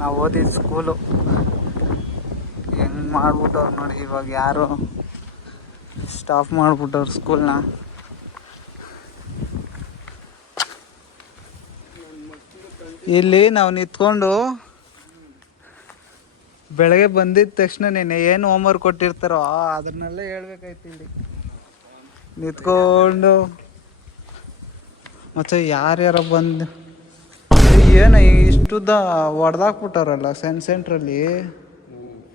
ನಾವು ಓದಿದ ಸ್ಕೂಲು ಹೆಂಗೆ ಮಾಡ್ಬಿಟ್ಟವ್ರು ನೋಡಿ. ಇವಾಗ ಯಾರು ಸ್ಟಾಪ್ ಮಾಡ್ಬಿಟ್ಟವ್ರು ಸ್ಕೂಲ್ನ. ಇಲ್ಲಿ ನಾವು ನಿಂತ್ಕೊಂಡು ಬೆಳಗ್ಗೆ ಬಂದಿದ್ದ ತಕ್ಷಣ ನೆನೆ ಏನು ಹೋಮ್ವರ್ಕ್ ಕೊಟ್ಟಿರ್ತಾರೋ ಅದನ್ನೆಲ್ಲ ಹೇಳ್ಬೇಕಾಯ್ತು ಇಲ್ಲಿ ನಿಂತ್ಕೊಂಡು. ಮತ್ತೆ ಯಾರ್ಯಾರ ಬಂದು ಏನು ಇಷ್ಟುದ್ದ ಹೊಡೆದಾಕ್ಬಿಟ್ಟವ್ರಲ್ಲ ಸೆಂಟ್ರಲ್ಲಿ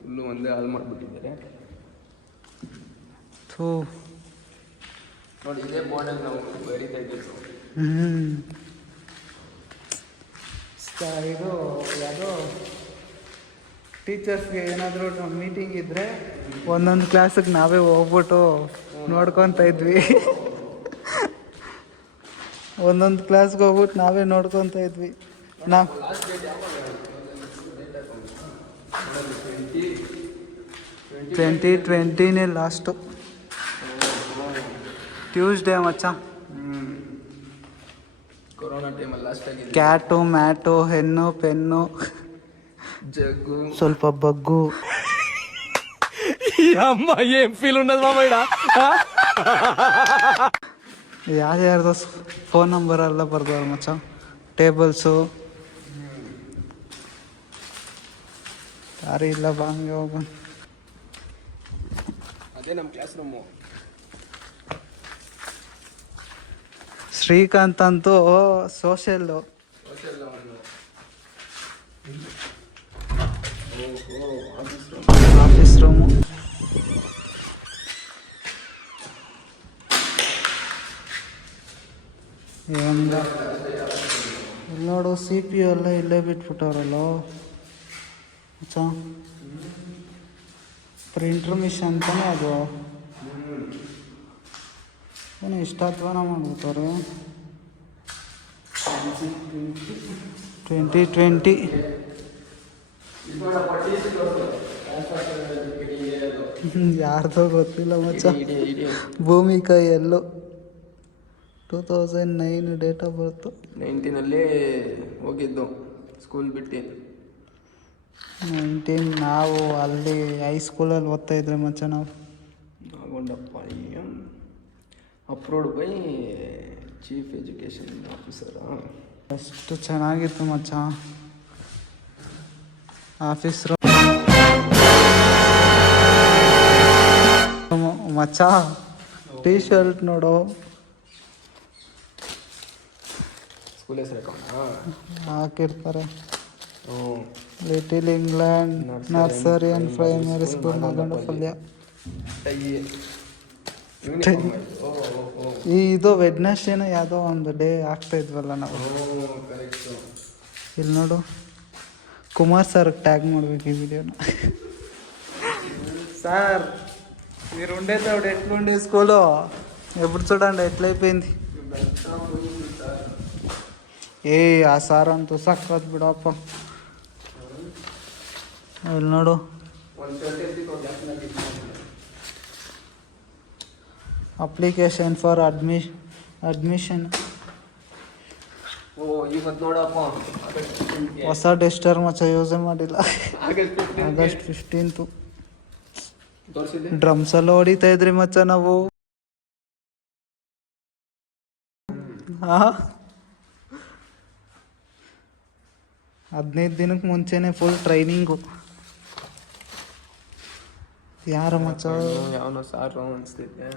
ಫುಲ್ಲು ಒಂದೇ ಹಾಳು ಮಾಡಿಬಿಟ್ಟಿದ್ದಾರೆ. ಥೂ ನೋಡಿ, ಇದೇ ಬೋರ್ಡಲ್ಲಿ ನಾವು ಬರೀತಾ ಇದ್ದೀವಿ. ಇದು ಯಾವುದೋ ಟೀಚರ್ಸ್ಗೆ ಏನಾದರೂ ಮೀಟಿಂಗ್ ಇದ್ದರೆ ಒಂದೊಂದು ಕ್ಲಾಸಿಗೆ ನಾವೇ ಹೋಗ್ಬಿಟ್ಟು ನೋಡ್ಕೊತ ಇದ್ವಿ. ಒಂದೊಂದು ಕ್ಲಾಸ್ಗೆ ಹೋಗ್ಬಿಟ್ಟು ನಾವೇ ನೋಡ್ಕೊತ ಇದ್ವಿ. ನಾವು 2020ನೇ ಲಾಸ್ಟು ಟ್ಯೂಸ್ಡೇ ಮಚ್ಚ. ಕೊರೋನಾ ಟೈಮಲ್ಲಿ ಲಾಸ್ಟ್ ಆಗಿದೆ. ಕ್ಯಾಟು ಮ್ಯಾಟು ಹೆನ್ನು ಪೆನ್ನು ಜಗ್ಗು ಸ್ವಲ್ಪ ಬಗ್ಗು. ಅಮ್ಮ ಏನ್ ಫೀಲ್ ఉన్నది ಮಾಮ ಇಡ. ಯಾರ್ಯಾರ್ದು ಫೋನ್ ನಂಬರ್ ಎಲ್ಲ ಬರ್ದವ್ರು ಮಚ್ಚ. ಟೇಬಲ್ಸು ಯಾರು ಇಲ್ಲ ಬಾ ಹಂಗೆ ಹೋಗ. ಅದೇ ನಮ್ಮ ಕ್ಲಾಸ್ ರೂಮು. ಶ್ರೀಕಾಂತ್ ಅಂತೂ ಸೋಷಲ್ಲು ಆಫೀಸ್ ರೂಮು. ಹೆಂಗ ಇಲ್ಲಿ ನೋಡು CPU ಎಲ್ಲ ಇಲ್ಲೇ ಬಿಟ್ಬಿಟ್ಟವ್ರಲ್ಲ ಮಚ್ಚ. ಪ್ರಿಂಟ್ರ್ ಮಿಷನ್ ತಾನೇ ಅದು. ಏನು ಇಷ್ಟಾತ್ವನ ಮಾಡ್ಬಿಟ್ಟವ್ರೆ. 2020 ಯಾರ್ದೋ ಗೊತ್ತಿಲ್ಲ ಮಚ್ಚ. ಭೂಮಿಕಾ ಎಲ್ಲೋ 2009 ಡೇಟ್ ಆಫ್ ಬರ್ತು. 19 ಹೋಗಿದ್ದು ಸ್ಕೂಲ್ ಬಿಟ್ಟು. 19 ನಾವು ಅಲ್ಲಿ ಹೈಸ್ಕೂಲಲ್ಲಿ ಓದ್ತಾ ಇದ್ರೆ ಮಚ್ಚ. ನಾವು Nagondappa approved by chief education officer. ಅಷ್ಟು ಚೆನ್ನಾಗಿತ್ತು ಮಚ್ಚ ಆಫೀಸ್ ರೂಮ್ ಮಚ್ಚ. ಟೀ ಶರ್ಟ್ ನೋಡು ಸ್ಕೂಲ್ ಹೆಸರು ಹಾಕಿರ್ತಾರೆ. Little England nursery and primary school Nagonda Palya. ಇದು ವೆಡ್ನೆಸ್ಡೇನ ಯಾವುದೋ ಒಂದು ಡೇ ಆಗ್ತಾ ಇದ್ವಲ್ಲ ನಾವು. ಇಲ್ಲಿ ನೋಡು, కుమార్ సార్ ట్యాగ్ ಮಾಡ್ಬೇಕು ఈ వీడియోను. సార్ మీరు ఉండేటప్పుడు ఎట్లుండే స్కూలు ఎప్పుడు చూడండి ఎట్లయిపోయింది. ఆ సార్ ಅಂತೂ ಸಕ್ಕತ್ ಬಿಡಪ್ಪ. ಇಲ್ಲಿ ನೋಡು, ಅಪ್ಲಿಕೇಶನ್ ಫಾರ್ ಅಡ್ಮಿಷನ್. ಹೊಸ ಡೆಸ್ಟರ್ ಮಚ್ಚ ಯೂಸೇ ಮಾಡಿಲ್ಲ. ಆಗಸ್ಟ್ 15 ಡ್ರಮ್ಸ್ ಎಲ್ಲ ಹೊಡಿತಾ ಇದ್ರಿ ಮಚ್ಚ ನಾವು. 15 ದಿನಕ್ಕೆ ಮುಂಚೆನೆ ಫುಲ್ ಟ್ರೈನಿಂಗು. ಯಾರ ಮಚ್ಚ ಯಾವನೋ ಸಾರು ಅನಿಸ್ತಿದ್ದೆ.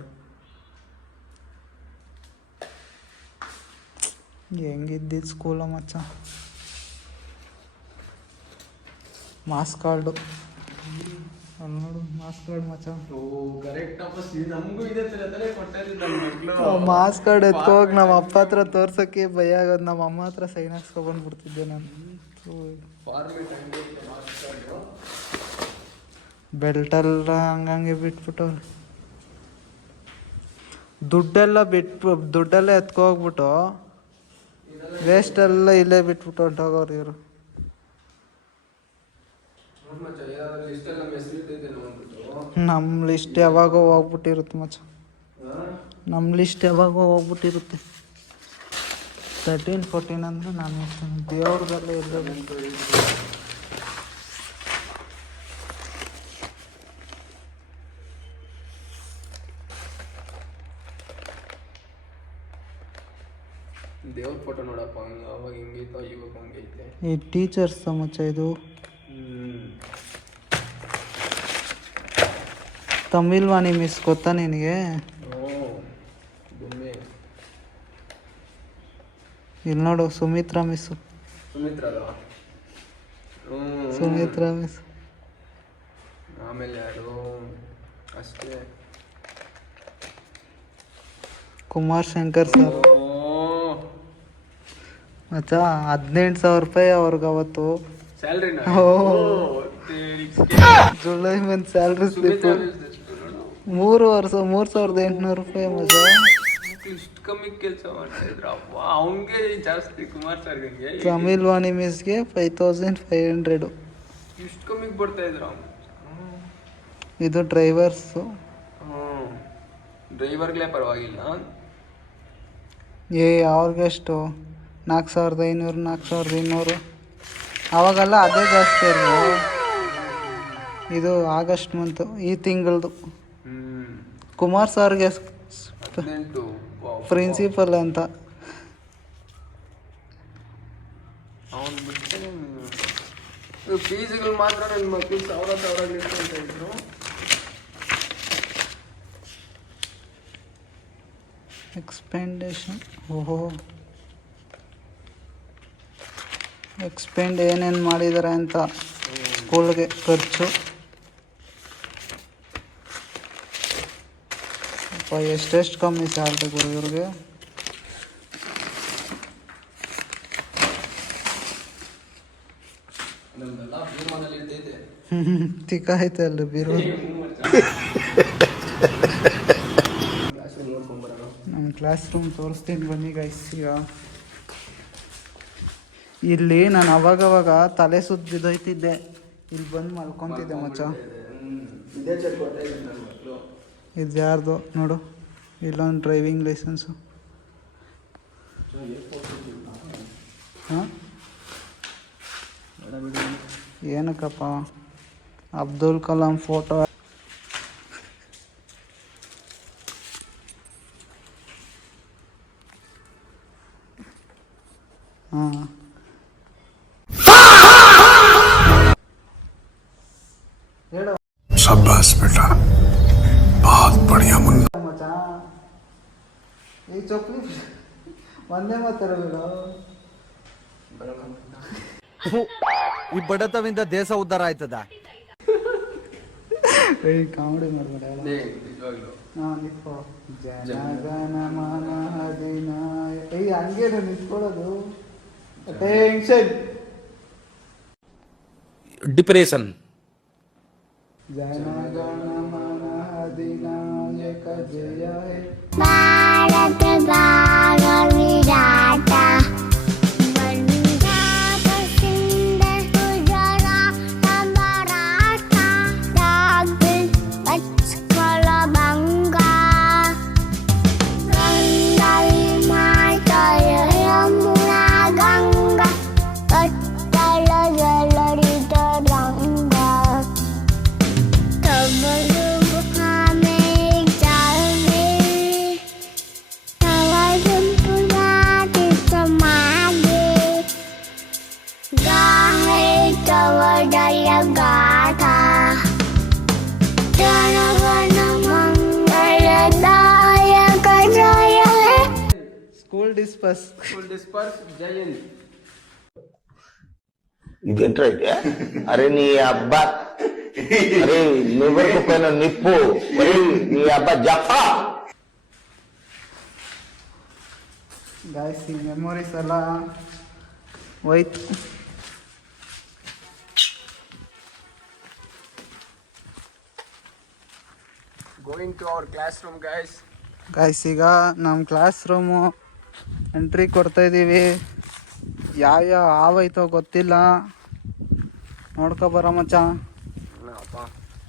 ಹೆಂಗಿದ್ದಿದ್ದು ಸ್ಕೂಲ ಮಚ್ಚ. ಮಾಸ್ ಕಾರ್ಡು ನೋಡು, ಮಾಸ್ ಕಾರ್ಡ್ ಮಚ್ಚ. ಮಾಸ್ ಕಾರ್ಡ್ ಎತ್ಕೋಗಿ ನಮ್ಮ ಅಪ್ಪ ಹತ್ರ ತೋರ್ಸೋಕ್ಕೆ ಭಯ ಆಗೋದು. ನಮ್ಮ ಅಮ್ಮ ಹತ್ರ ಸೈನ್ ಹಾಕ್ಸ್ಕೊಬಂದ್ಬಿಡ್ತಿದ್ದೆ ನಾನು. ಬೆಲ್ಟೆಲ್ಲ ಹಂಗಂಗೆ ಬಿಟ್ಬಿಟ್ಟವ್ರು. ದುಡ್ಡೆಲ್ಲ ಎತ್ಕೋಗ್ಬಿಟ್ಟು ವೇಸ್ಟೆಲ್ಲ ಇಲ್ಲೇ ಬಿಟ್ಬಿಟ್ಟು ಹೊಂಟೋಗೋರು ಇವರು. ನಮ್ಮ ಲಿಸ್ಟ್ ಯಾವಾಗೋ ಹೋಗ್ಬಿಟ್ಟಿರುತ್ತೆ ಮಚ್ಚ. ನಮ್ಮ ಲಿಸ್ಟ್ ಯಾವಾಗೋ ಹೋಗ್ಬಿಟ್ಟಿರುತ್ತೆ. 13, 14 ಅಂದರೆ ನಾನು ದೇವ್ರದೆಲ್ಲ ಇಲ್ಲೇ ಬಿಟ್ಟು ದೇವ್ರ ಫೋಟೋ ನೋಡಪ್ಪ, ಅವಾಗ ಹಿಂಗಿತ್ತು ಇವಾಗ ಹಂಗೈತೆ. ಈ ಟೀಚರ್ಸ್ ಮಚ್ಚ ಇದು. ತಮಿಳ್ ವಾಣಿ ಮಿಸ್ ಗೊತ್ತಾ ನಿನಗೆ? ಇಲ್ಲಿ ನೋಡು, ಸುಮಿತ್ರಾ ಮಿಸ್ಸು. ಸುಮಿತ್ರಾ ಮಿಸ್. ಆಮೇಲೆ ಯಾರು ಅಷ್ಟೇ, ಕುಮಾರ್ ಶಂಕರ್ ಸರ್ ಮಚ್ಚ. 18,000 ರೂಪಾಯಿ ಅವ್ರಿಗೆ ಅವತ್ತು salary. July month salary slip 3,800 ರೂಪಾಯಿ ಮಚ್ಚ. ಇಷ್ಟು ಕಮ್ಮಿ ಕೆಲಸ ಮಾಡ್ತಾ ಇದ್ರಪ್ಪ, ಅವನಿಗೆ ಜಾಸ್ತಿ. ಕುಮಾರ್ ಸರ್ಗೆ ತಮಿಳ್ ವಾಣಿ ಮಿಸ್ಗೆ 5,500. ಇಷ್ಟು ಕಮ್ಮಿಗೆ ಬರ್ತಾ ಇದ್ರು. ಇದು ಡ್ರೈವರ್ಸು. ಡ್ರೈವರ್ಗಳೇ ಪರವಾಗಿಲ್ಲ. ಅವ್ರಿಗೆಷ್ಟು 4,500 4,200. ಅವಾಗೆಲ್ಲ ಅದೇ ಜಾಸ್ತಿ ಅಲ್ವ. ಇದು ಆಗಸ್ಟ್ ಮಂತು, ಈ ತಿಂಗಳದು. ಕುಮಾರ್ ಸರ್ಗೆ ಪ್ರಿನ್ಸಿಪಲ್ ಅಂತ. ಅವನು ಬಿಟ್ಟರೆ ಫೀಸ್ಗಳು ಮಾತ್ರ ನನ್ನ ಮಕ್ಕಳು 1,000 ಅಂತ ಇದ್ರು. ಎಕ್ಸ್ಪೆಂಡೇಷನ್. ಓಹೋ, ಎಕ್ಸ್ಪೆಂಡ್ ಏನೇನು ಮಾಡಿದ್ದಾರೆ ಅಂತ ಸ್ಕೂಲ್ಗೆ ಖರ್ಚು. ಅಪ್ಪ ಎಷ್ಟೆಷ್ಟು ಕಮ್ಮಿ ಸ್ಯಾಲ್ರಿ ಗುರು ಇವ್ರಿಗೆ. ತಿಕ್ಕ ಐತೆ ಅಲ್ರಿ ಬೀರು. ನಮ್ಮ ಕ್ಲಾಸ್ ರೂಮ್ ತೋರಿಸ್ತೀನಿ ಬನ್ನಿ ಗೈಸ್. ಈಗ ಇಲ್ಲಿ ನಾನು ಅವಾಗವಾಗ ತಲೆ ಸುತ್ತ ಬಿದ್ದೋಯ್ತಿದ್ದೆ, ಇಲ್ಲಿ ಬಂದು ಮಲ್ಕೊತಿದ್ದೆ ಮಚ್ಚ. ಇದು ಯಾರ್ದು ನೋಡು, ಇಲ್ಲೊಂದು ಡ್ರೈವಿಂಗ್ ಲೈಸೆನ್ಸು. ಹಾಂ, ಏನಕ್ಕಪ್ಪ? ಅಬ್ದುಲ್ ಕಲಾಂ ಫೋಟೋ. ಹಾಂ, ಹೇಳು. शाबाश बेटा, बहुत बढ़िया मुन्ना. ಮಚ್ಚ ಈ ಚೊಪ್ಲಿ ಒಂದೇ ಮಾತಾಡಬೇಡ. ಈ ಬಡತವಿಂದ ದೇಶ ಉದ್ಧಾರ ಆಯ್ತದ. ಏಯ್ ಕಾಮಿಡಿ ಮಾಡಬೇಡ. ನಿಜವಾಗ್ಲು ನಿತ್ಕೋ. ಜನಗಣ ಮನ ಅಧಿನಾಯಕ. ಏಯ್ ಹಂಗೇನು ನಿಂತ್ಕೊಳ್ಳೋದು. ಟೆನ್ಷನ್. ಡಿಪ್ರೆಷನ್. ಜನಗಣ ಮನ ಅಧಿನಾಯಕ ಜಯ ಹೇ ಭಾರತ ಭಾಗ ವಿರಾಟ. School disperse. ಜಯಂತ್. ఇదేంట్రా అయితే? అరే నీ అబ్బా, అరే నువ్వెందుకు పైన నిప్పు, మరి నీ అబ్బా జప్పా. ಗಾಯ್ಸ್, ಈ ಮೆಮೊರೀಸ್ ಎಲ್ಲ ಹೋಯ್ತು. Going to our class room guys. Guys, ಈಗ ನಮ್ಮ ಕ್ಲಾಸ್ ರೂಮು ಎಂಟ್ರಿ ಕೊಡ್ತಾಯಿದ್ದೀವಿ. ಯಾವ್ಯಾವ ಆವೈತೋ ಗೊತ್ತಿಲ್ಲ, ನೋಡ್ಕೊಬರ ಮಚ್ಚ.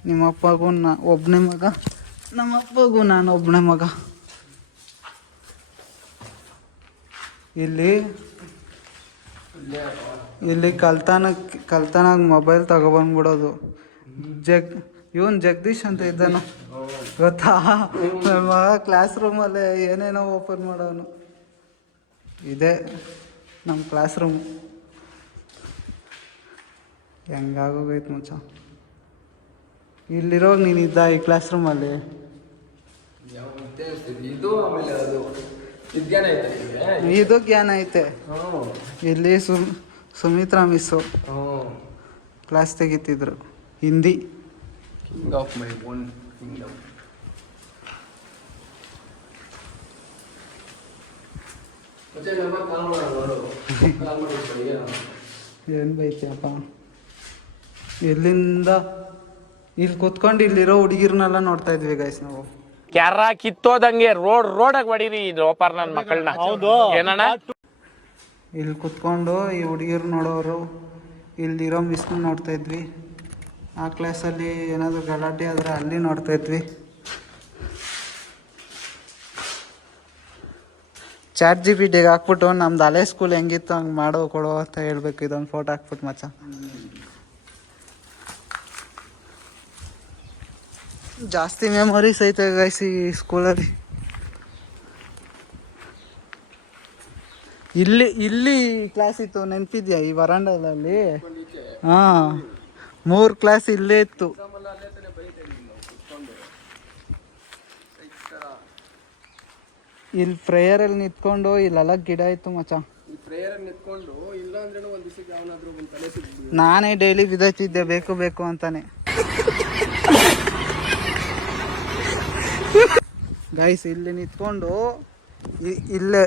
ನಿಮ್ಮ ಅಪ್ಪಗೂ ಒಬ್ಬನೇ ಮಗ, ನಮ್ಮ ಅಪ್ಪಗೂ ನಾನು ಒಬ್ಬನೇ ಮಗ. ಇಲ್ಲಿ ಕಲ್ತಾನಾಗ ಮೊಬೈಲ್ ತಗೊಬಂದ್ಬಿಡೋದು. ಇವನ್ ಜಗದೀಶ್ ಅಂತ ಇದ್ದಾನ ಗೊತ್ತಾ? ನನ್ನ ಮಗ ಕ್ಲಾಸ್ ರೂಮಲ್ಲೇ ಏನೇನೋ ಓಪನ್ ಮಾಡೋನು. ಇದೆ ನಮ್ಮ ಕ್ಲಾಸ್ ರೂಮ್. ಹೆಂಗಾಗೋಗೈತೆ ಮುಂಚ. ಇಲ್ಲಿರೋವಾಗ ನೀನಿದ್ದ ಈ ಕ್ಲಾಸ್ ರೂಮಲ್ಲಿ? ಯಾವ ಇದು ಆಮೇಲೆ ಅದು ವಿಜ್ಞಾನ ಐತೆ ನಿಮಗೆ? ಇದು ಜ್ಞಾನ ಐತೆ. ಇಲ್ಲಿ ಸುಮಿತ್ರಾ ಮಿಸ್ಸು ಕ್ಲಾಸ್ ತೆಗಿತಿದ್ರು Hindi. King of my own kingdom. ಏನು ಬೈತಿಯಪ್ಪ? ಇಲ್ಲಿಂದ ಇಲ್ಲಿ ಕುತ್ಕೊಂಡು ಇಲ್ಲಿರೋ ಹುಡುಗಿರ್ನೆಲ್ಲ ನೋಡ್ತಾ ಇದ್ವಿ ಗೈಸ್ ನಾವು. ಕ್ಯಾರ ಕಿತ್ತೋದಂಗೆ ರೋಡಾಗ ಹೊಡೀರಿ ಲೋಪಾರ್ ನನ್ನ ಮಕ್ಕಳನ್ನ. ಹೌದು ಏನಣ್ಣ? ಇಲ್ಲಿ ಕುತ್ಕೊಂಡು ಈ ಹುಡುಗಿರು ನೋಡೋರು, ಇಲ್ಲಿರೋ ಮಿಸ್ನ ನೋಡ್ತಾ ಇದ್ವಿ. ಆ ಕ್ಲಾಸಲ್ಲಿ ಏನಾದರೂ ಗಲಾಟೆ ಆದರೆ ಅಲ್ಲಿ ನೋಡ್ತಾ ಇದ್ವಿ. ಚಾಟ್ GPT ಹಾಕ್ಬಿಟ್ಟು ನಮ್ದು ಹಳೆ ಸ್ಕೂಲ್ ಹೆಂಗಿತ್ತು ಹಂಗೆ ಮಾಡೋ ಕೊಡೋ ಅಂತ ಹೇಳ್ಬೇಕು. ಇದೊಂದು ಫೋಟೋ ಹಾಕ್ಬಿಟ್ಟು ಮಚ್ಚ. ಜಾಸ್ತಿ ಮೆಮೊರೀಸ್ ಐತೆ ಗೈಸ್ ಈ ಸ್ಕೂಲಲ್ಲಿ. ಇಲ್ಲಿ ಕ್ಲಾಸ್ ಇತ್ತು, ನೆನಪಿದ್ಯಾ? ಈ ವರಾಂಡದಲ್ಲಿ. ಹಾಂ, 3 ಕ್ಲಾಸ್ ಇಲ್ಲೇ ಇತ್ತು. ಇಲ್ಲಿ ಪ್ರೇಯರಲ್ಲಿ ನಿಂತ್ಕೊಂಡು ಇಲ್ಲೆಲ್ಲ ಗಿಡ ಇತ್ತು ಮಚ್ಚ. ನಾನೇ ಡೈಲಿ ಬಿದ್ದೈತಿದ್ದೆ ಬೇಕು ಅಂತಾನೆ. ಗೈಸ್ ಇಲ್ಲಿ ನಿಂತ್ಕೊಂಡು ಇಲ್ಲೇ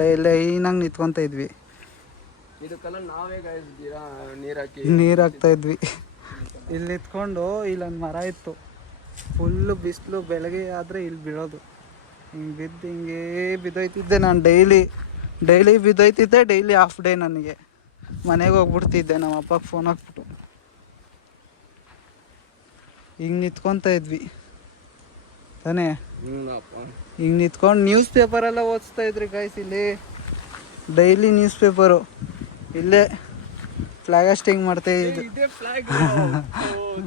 ಲೈನಾಗಿ ನಿಂತ್ಕೊಂತ ಇದ್ವಿ. ಇದಕ್ಕೆಲ್ಲ ನಾವೇ ನೀರು ಹಾಕ್ತಾ ಇದ್ವಿ. ಇಲ್ಲಿ ನಿಂತ್ಕೊಂಡು ಇಲ್ಲೊಂದು ಮರ ಇತ್ತು. ಫುಲ್ಲು ಬಿಸಿಲು, ಬೆಳಗ್ಗೆ ಆದರೆ ಇಲ್ಲಿ ಬೀಳೋದು. ಹಿಂಗೆ ಬಿದ್ದು ಹಿಂಗೇ ಬಿದ್ದೋಯ್ತಿದ್ದೆ ನಾನು. ಡೈಲಿ ಬಿದ್ದೋಯ್ತಿದ್ದೆ. ಡೈಲಿ ಹಾಫ್ ಡೇ ನನಗೆ. ಮನೆಗೆ ಹೋಗ್ಬಿಡ್ತಿದ್ದೆ ನಮ್ಮ ಅಪ್ಪಗೆ ಫೋನ್ ಹಾಕ್ಬಿಟ್ಟು. ಹಿಂಗೆ ನಿಂತ್ಕೊತ ಇದ್ವಿ ತಾನೇ. ಹಿಂಗೆ ನಿಂತ್ಕೊಂಡು ನ್ಯೂಸ್ ಪೇಪರೆಲ್ಲ ಓದಿಸ್ತಾ ಇದ್ರಿ ಗೈಸ್ ಇಲ್ಲಿ. ಡೈಲಿ ನ್ಯೂಸ್ ಪೇಪರು ಇಲ್ಲೇ ಫ್ಲಾಗ್ ಹಾಸ್ಟಿಂಗ್ ಮಾಡ್ತಾ ಇದ್ದು.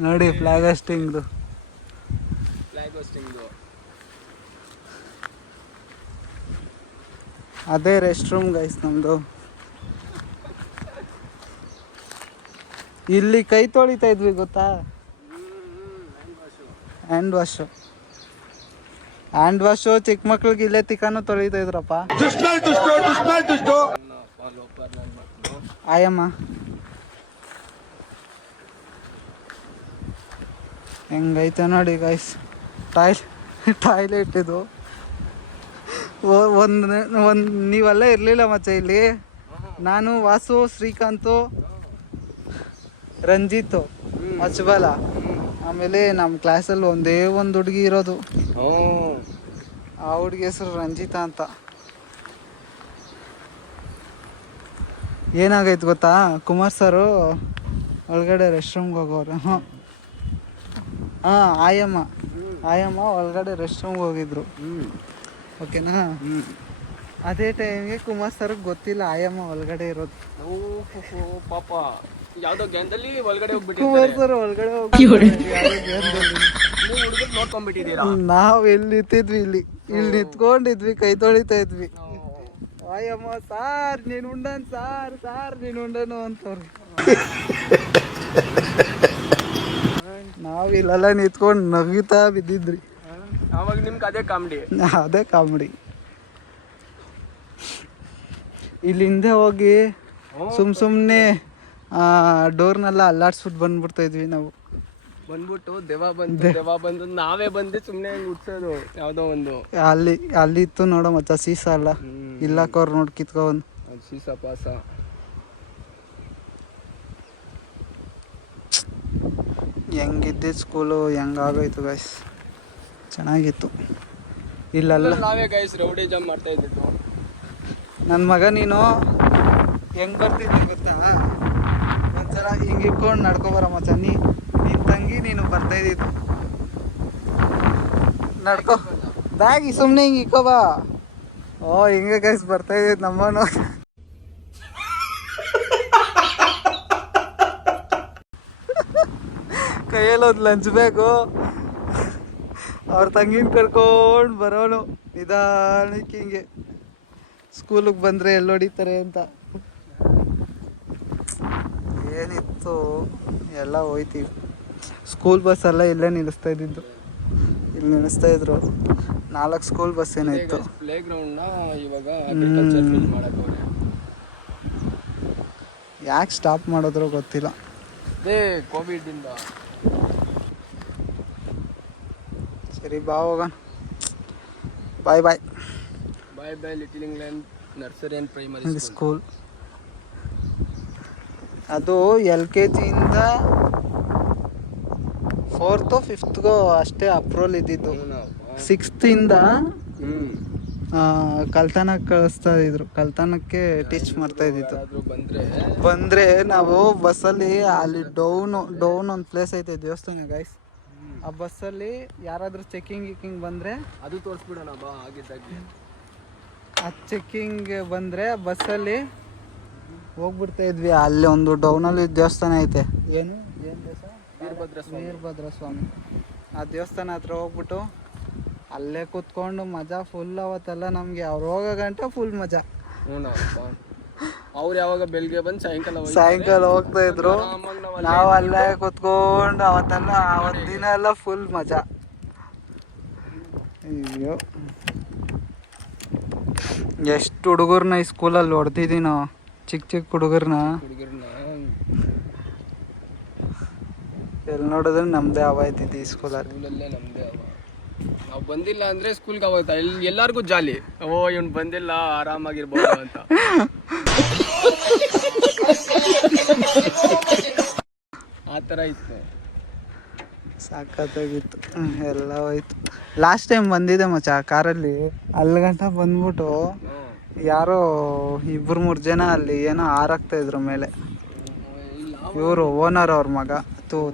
ನೋಡಿ ಫ್ಲಾಗ್ ಹಾಸ್ಟಿಂಗ್ದು. ಅದೇ ರೆಸ್ಟ್ ರೂಮ್ ಗೈಸ್ ನಮ್ಮದು. ಇಲ್ಲಿ ಕೈ ತೊಳಿತಾ ಇದ್ವಿ ಗೊತ್ತಾ? ಹ್ಯಾಂಡ್ ವಾಶು ಚಿಕ್ಕ ಮಕ್ಳಿಗೆ ಇಲ್ಲೇ ತಿಕ್ಕಾನು ತೊಳಿತಾ ಇದ್ರಪ್ಪ. ಆಯಮ್ಮ ಹೆಂಗೈತೆ ನೋಡಿ ಗೈಸ್ ಟಾಯ್ಲೆಟ್ ಇದು. ನೀವೆಲ್ಲ ಇರಲಿಲ್ಲ ಮಚ್ಚ ಇಲ್ಲಿ. ನಾನು, ವಾಸು, ಶ್ರೀಕಾಂತು, ರಂಜಿತು, ಅಚ್ಬಲ, ಆಮೇಲೆ ನಮ್ಮ ಕ್ಲಾಸಲ್ಲಿ ಒಂದೇ ಒಂದು ಹುಡುಗಿ ಇರೋದು. ಆ ಹುಡುಗಿ ಹೆಸರು ರಂಜಿತಾ ಅಂತ. ಏನಾಗೈತೆ ಗೊತ್ತಾ? ಕುಮಾರ್ ಸರು ಒಳಗಡೆ ರೆಸ್ಟ್ ರೂಮ್ಗೆ ಹೋಗೋರು. ಹಾಂ, ಆಯಮ್ಮ ಒಳಗಡೆ ರೆಸ್ಟ್ ರೂಮ್ಗೆ ಹೋಗಿದ್ರು. ಓಕೆನಾ? ಅದೇ ಟೈಮ್ಗೆ ಕುಮಾರ್ ಸರ್ಗೆ ಗೊತ್ತಿಲ್ಲ ಆಯಮ್ಮ ಒಳಗಡೆ ಇರೋದು. ಪಾಪ ಯಾವ್ದೋ ಗ್ಯಾಂದಲ್ಲಿ ಒಳಗಡೆ ಕುಮಾರ್ ಸರ್ ಒಳಗಡೆ ನೋಡ್ಕೊಂಡ್ಬಿಟ್ಟಿದ್ದೀರಾ? ನಾವ್ ಎಲ್ಲಿ ನಿಂತಿದ್ವಿ, ಇಲ್ಲಿ ನಿಂತ್ಕೊಂಡಿದ್ವಿ, ಕೈ ತೊಳಿತಾ ಇದ್ವಿ. ಆಯಮ್ಮ ಸಾರ್ ನೀನ್ ಉಂಡನ್, ಸಾರ್ ನೀನ್ ಉಂಡನು ಅಂತವ್ರು. ನಾವ್ ಇಲ್ಲೆಲ್ಲ ನಿಂತ್ಕೊಂಡು ನಗುತ್ತಾ ಬಿದ್ದಿದ್ರಿ. ಅವಾಗ ನಿಮ್ಗೆ ಅದೇ ಕಾಮಿಡಿ. ಇಲ್ಲಿ ಹಿಂದೆ ಹೋಗಿ ಸುಮ್ಮನೆ ಡೋರ್ನೆಲ್ಲ ಅಲ್ಲಾಡ್ಸ್ಬಿಟ್ಟು ಬಂದ್ಬಿಡ್ತಾ ಇದ್ವಿ ನಾವು. ಬಂದ್ಬಿಟ್ಟು ದೆವ್ವ ಬಂದು ನಾವೇ ಬಂದು ಸುಮ್ಮನೆ ಹುಡ್ಸೋದು ಯಾವುದೋ ಒಂದು. ಅಲ್ಲಿ ಇತ್ತು ನೋಡೋ ಮಚ್ಚ ಸೀಸ ಅಲ್ಲ, ಇಲ್ಲಕ್ಕವ್ರು ನೋಡಿ ಕಿತ್ಕೊಂಡ್ ಸೀಸ ಪಾಸ. ಹೆಂಗಿದ್ದಿದ್ದು ಸ್ಕೂಲು, ಹೆಂಗಾಗೋಯ್ತು ಗೈಸ್. ಚೆನ್ನಾಗಿತ್ತು. ಇಲ್ಲೆಲ್ಲ ನಾವೇ ಗೈಸ್ ರೌಡಿ ಜಂಪ್ ಮಾಡ್ತಾ ಇದ್ದಿದ್ದು. ನನ್ನ ಮಗ ನೀನು ಹೆಂಗ್ ಬರ್ತಿದ್ದೆ ಗೊತ್ತಾ? ಒಂದ್ಸಲ ಹಿಂಗೆ ಇಟ್ಕೊಂಡು ನಡ್ಕೊಬರ ಮಚ್ಚ. ನಿನ್ನ ತಂಗಿ ನೀನು ಬರ್ತಾ ಇದ್ದಿದ್ದು ನಡ್ಕೊ ಬ್ಯಾಗಿ ಸುಮ್ಮನೆ ಹಿಂಗೆ ಇಕ್ಕೋಬಾ. ಹಿಂಗೆ ಗೈಸ್ ಬರ್ತಾ ಇದ್ದಿದ್ದು ನಮ್ಮನು. ಕೈಯಲ್ಲಿ ಒಂದು ಲಂಚ್ ಬ್ಯಾಗು, ಅವ್ರ ತಂಗಿನ ಕರ್ಕೊಂಡು ಬರೋನು ನಿಧಾನಕ್ಕೆ ಹಿಂಗೆ. ಸ್ಕೂಲಿಗೆ ಬಂದರೆ ಎಲ್ಲಿ ಹೊಡಿತಾರೆ ಅಂತ. ಏನಿತ್ತು ಎಲ್ಲ ಹೋಯ್ತೀವಿ. ಸ್ಕೂಲ್ ಬಸ್ಸೆಲ್ಲ ಇಲ್ಲೇ ನಿಲ್ಲಿಸ್ತಾ ಇದ್ದಿದ್ದು, ಇಲ್ಲಿ ನಿಲ್ಲಿಸ್ತಾ ಇದ್ರು. 4 ಸ್ಕೂಲ್ ಬಸ್ ಏನೋ ಇತ್ತು. ಪ್ಲೇ ಗ್ರೌಂಡ್ನ ಇವಾಗ ಅಗ್ರಿಕಲ್ಚರ್ ಫೀಲ್ಡ್ ಮಾಡಕ್ಕವ್ರೆ. ಯಾಕೆ ಸ್ಟಾಪ್ ಮಾಡಿದ್ರೋ ಗೊತ್ತಿಲ್ಲ. ಅದೇ ಕೋವಿಡಿಂದ. ಸರಿ ಬಾ ಹೋಗೋಣ. Bye bye. Bye bye little England nursery and primary school. ಅದು LKG ಇಂದ 4th 5th ಅಷ್ಟೇ ಅಪ್ರೂವಲ್ ಇದ್ದಿದ್ದು. 6th ಇಂದ ಕಲ್ತನಕ್ಕೆ ಕಳಿಸ್ತಾ ಇದ್ರು. ಕಲ್ತನಕ್ಕೆ ಟೀಚ್ ಮಾಡ್ತಾ ಇದ್ದಿದ್ದು. ಬಂದರೆ ನಾವು ಬಸ್ಸಲ್ಲಿ ಅಲ್ಲಿ ಡೌನ್ ಒಂದು ಪ್ಲೇಸ್ ಐತೆ ದೇವಸ್ಥಾನ ಗೈಸ್. ಆ ಬಸ್ಸಲ್ಲಿ ಯಾರಾದರೂ ಚೆಕ್ಕಿಂಗ್ ಬಂದರೆ ಅದು ತೋರಿಸ್ಬಿಡೋಣ ಬಾ ಆಗಿದ್ದಾಗಿ. ಆ ಚೆಕ್ಕಿಂಗ್ ಬಂದರೆ ಬಸ್ಸಲ್ಲಿ ಹೋಗ್ಬಿಡ್ತಾ ಇದ್ವಿ. ಅಲ್ಲಿ ಒಂದು ಡೌನಲ್ಲಿ ದೇವಸ್ಥಾನ ಐತೆ. ಏನು ದೇವಸ್ಥಾನ? ವೀರಭದ್ರ ಸ್ವಾಮಿ. ಆ ದೇವಸ್ಥಾನ ಹತ್ರ ಹೋಗ್ಬಿಟ್ಟು ಅಲ್ಲೇ ಕೂತ್ಕೊಂಡು ಮಜಾ ಫುಲ್. ಅವತ್ತೆಲ್ಲ ನಮಗೆ ಅವ್ರು ಹೋಗೋ ಗಂಟೆ ಫುಲ್ ಮಜಾ. ಅವ್ರು ಯಾವಾಗ ಬೆಳಿಗ್ಗೆ ಬಂದು ಸಾಯಂಕಾಲ ಹೋಗ್ತಾ ಇದ್ರು. ನಾವು ಅಲ್ಲೇ ಕೂತ್ಕೊಂಡು ಅವತ್ತೆಲ್ಲ ಅವತ್ತು ದಿನ ಎಲ್ಲ ಫುಲ್ ಮಜಾ. ಅಯ್ಯೋ ಎಷ್ಟು ಹುಡುಗರ್ನ ಈ ಸ್ಕೂಲಲ್ಲಿ ಹೊಡೆದಿದ್ದೀವಿ ನಾವು, ಚಿಕ್ಕ ಹುಡುಗರ್ನ. ಎಲ್ಲಿ ನೋಡಿದ್ರೆ ನಮ್ಮದೇ ಆವಾಯ್ತಿದ್ದು ಈ ಸ್ಕೂಲಲ್ಲಿ. ನಮ್ಮದೇ ನಾವು ಬಂದಿಲ್ಲ ಅಂದರೆ ಸ್ಕೂಲ್ಗೆ ಆಗೋಯ್ತಾ ಎಲ್ಲರಿಗೂ ಜಾಲಿ. ಓ ಇವ್ನು ಬಂದಿಲ್ಲ ಆರಾಮಾಗಿರ್ಬೋದು ಅಂತ. ಆ ಥರ ಇತ್ತು. ಸಾಕತ್ತಾಗಿತ್ತು. ಎಲ್ಲ ಹೋಯ್ತು. ಲಾಸ್ಟ್ ಟೈಮ್ ಬಂದಿದೆ ಮಚ್ಚ ಕಾರಲ್ಲಿ. ಅಲ್ಲಿ ಗಂಟ ಬಂದ್ಬಿಟ್ಟು ಯಾರೋ 2-3 ಜನ ಅಲ್ಲಿ ಏನೋ ಹಾರಾಕ್ತಾ ಇದ್ರು ಮೇಲೆ. ಇವರು ಓನರ್ ಅವ್ರ ಮಗ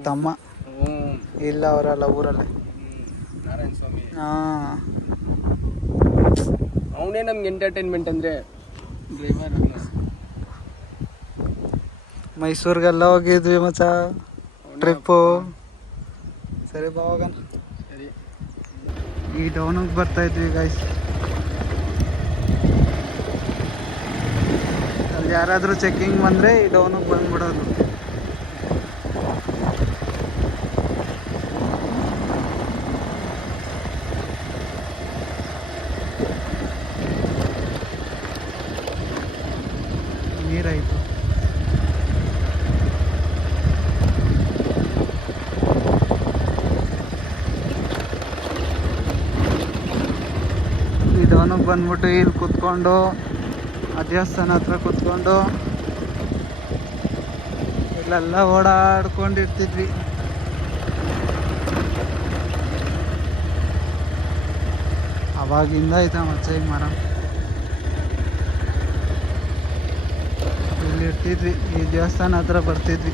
ತಮ್ಮ. ಇಲ್ಲ ಅವರಲ್ಲ ಊರಲ್ಲೇ. ನಾರಾಯಣ ಸ್ವಾಮಿ. ಹಾಂ, ಅವನೇ ನಮ್ಗೆ ಎಂಟರ್ಟೈನ್ಮೆಂಟ್ ಅಂದರೆ ಡ್ರೈವರ್. ಮೈಸೂರಿಗೆಲ್ಲ ಹೋಗಿದ್ವಿ ಮಚ್ಚ ಟ್ರಿಪ್ಪು. ಸರಿ ಬಾ ಹೋಗೋಣ. ಸರಿ ಈ ಡೌನಿಗೆ ಬರ್ತಾ ಇದ್ವಿ ಗೈಸ್. ಅಲ್ಲಿ ಯಾರಾದರೂ ಚೆಕ್ಕಿಂಗ್ ಬಂದರೆ ಈ ಡೌನಿಗೆ ಬಂದ್ಬಿಡೋದು. ನೀರಾಯಿತು. ಈ ಡೌನಿಗೆ ಬಂದ್ಬಿಟ್ಟು ಇಲ್ಲಿ ಕೂತ್ಕೊಂಡು ಆ ದೇವಸ್ಥಾನ ಹತ್ರ ಕೂತ್ಕೊಂಡು ಇಲ್ಲೆಲ್ಲ ಓಡಾಡ್ಕೊಂಡಿರ್ತಿದ್ವಿ. ಅವಾಗಿಂದ ಆಯ್ತಾ ಮಚ್ಚ ಈ ಮರ. ಇಲ್ಲಿ ಇರ್ತಿದ್ವಿ, ಈ ದೇವಸ್ಥಾನ ಹತ್ರ ಬರ್ತಿದ್ವಿ.